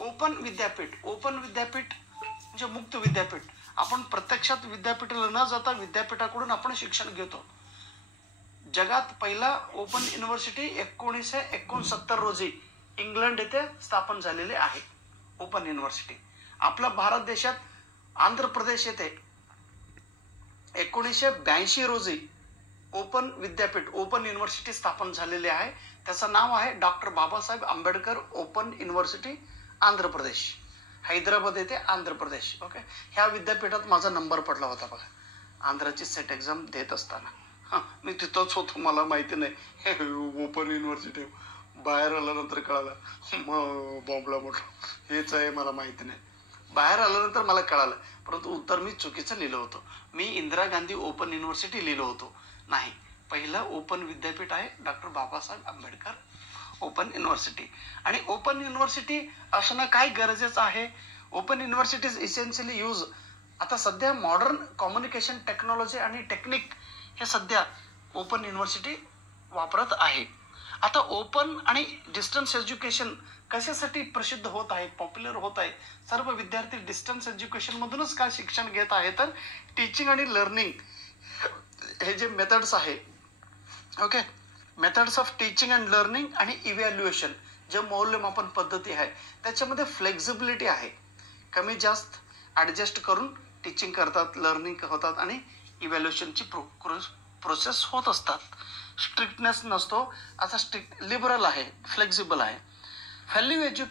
Open विद्यापीठ म्हणजे मुक्त विद्यापीठ. आपण प्रत्यक्षात विद्यापीठाला न जाता विद्यापीठाकडून आपण शिक्षण घेतो. जगात पहिला ओपन युनिव्हर्सिटी 1969 रोजी इंग्लंड येथे स्थापन झालेले आहे. ओपन युनिव्हर्सिटी आपला भारत देशात आंध्र प्रदेश येथे 1982 रोजी ओपन युनिव्हर्सिटी स्थापन झालेली आहे. त्याचं नाव आहे doctor Babasaheb Ambedkar open university, Andhra Pradesh, Hyderabad येथे, आंध्र प्रदेश. ओके, ह्या विद्यापीठात माझा नंबर पडला होता बघा, आंध्राची सेट एक्झाम देत असताना. मी तिथंच होतो, मला माहिती नाही ओपन युनिव्हर्सिटी. बाहेर आल्यानंतर कळालं, बॉम्बला मोठं हेच आहे, मला माहिती नाही. बाहेर आल्यानंतर मला कळालं, परंतु उत्तर मी चुकीचं लिहिलं होतं. मी इंदिरा गांधी ओपन युनिव्हर्सिटी लिहिलं होतं. नाही, पहिलं ओपन विद्यापीठ आहे doctor Babasaheb Ambedkar open university. आणि ओपन युनिव्हर्सिटी असणं काय गरजेचं आहे? Open university is essentially use. आता सध्या मॉडर्न कम्युनिकेशन टेक्नॉलॉजी आणि टेक्निक हे सध्या ओपन युनिव्हर्सिटी वापरत आहे. आता ओपन आणि डिस्टन्स एज्युकेशन कशासाठी प्रसिद्ध होत आहे, पॉप्युलर होत आहे? सर्व विद्यार्थी डिस्टन्स एज्युकेशन मधूनच काय शिक्षण घेत आहे, तर टीचिंग आणि लर्निंग हे जे मेथड्स आहे, okay, methods of teaching and learning आणि इव्हॅल्युएशन, जे मौल्यमापन पद्धती आहे त्याच्यामध्ये फ्लेक्झिबिलिटी आहे. कमी जास्त ॲडजस्ट करून टीचिंग करतात, लर्निंग होतात आणि इव्हॅल्युएशनची प्रोसेस होत असतात. स्ट्रिक्टनेस नसतो, असा लिबरल आहे, फ्लेक्झिबल आहे. Value education